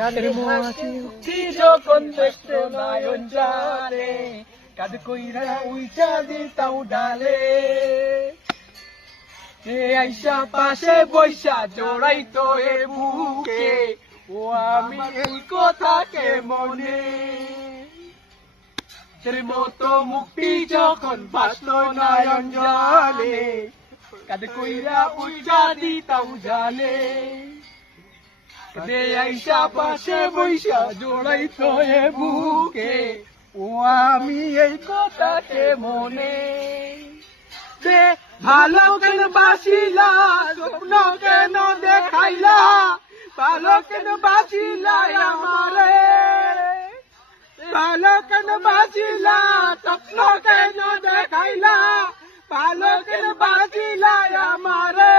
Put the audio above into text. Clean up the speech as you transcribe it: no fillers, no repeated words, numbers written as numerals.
চাঁদের মুক্তি যখন দেখতে নয়ন জালে কাঁদ কইরা উইচা দিতাও ডালে এ আইসা পাশে বৈশা জড়াইতো এ বুকে ও আমি এই কথাকে মনে তোর মতো মুক্তি যখন বাসলো নয়ন জলে কাঁদ কইরা উইচা দিতাও জালে দে আইসা পাশে বৈশা জড়াইতো এ বুকে ও আমি এই কথাকে মনে দে ভালো কেন বাসিলা স্বপ্ন কেন দেখাইলা ভালো কেন বাসিলা আমারে ভালো কেন বাসিলা স্বপ্ন কেন দেখাইলা ভালো কেন বাসিলা আমারে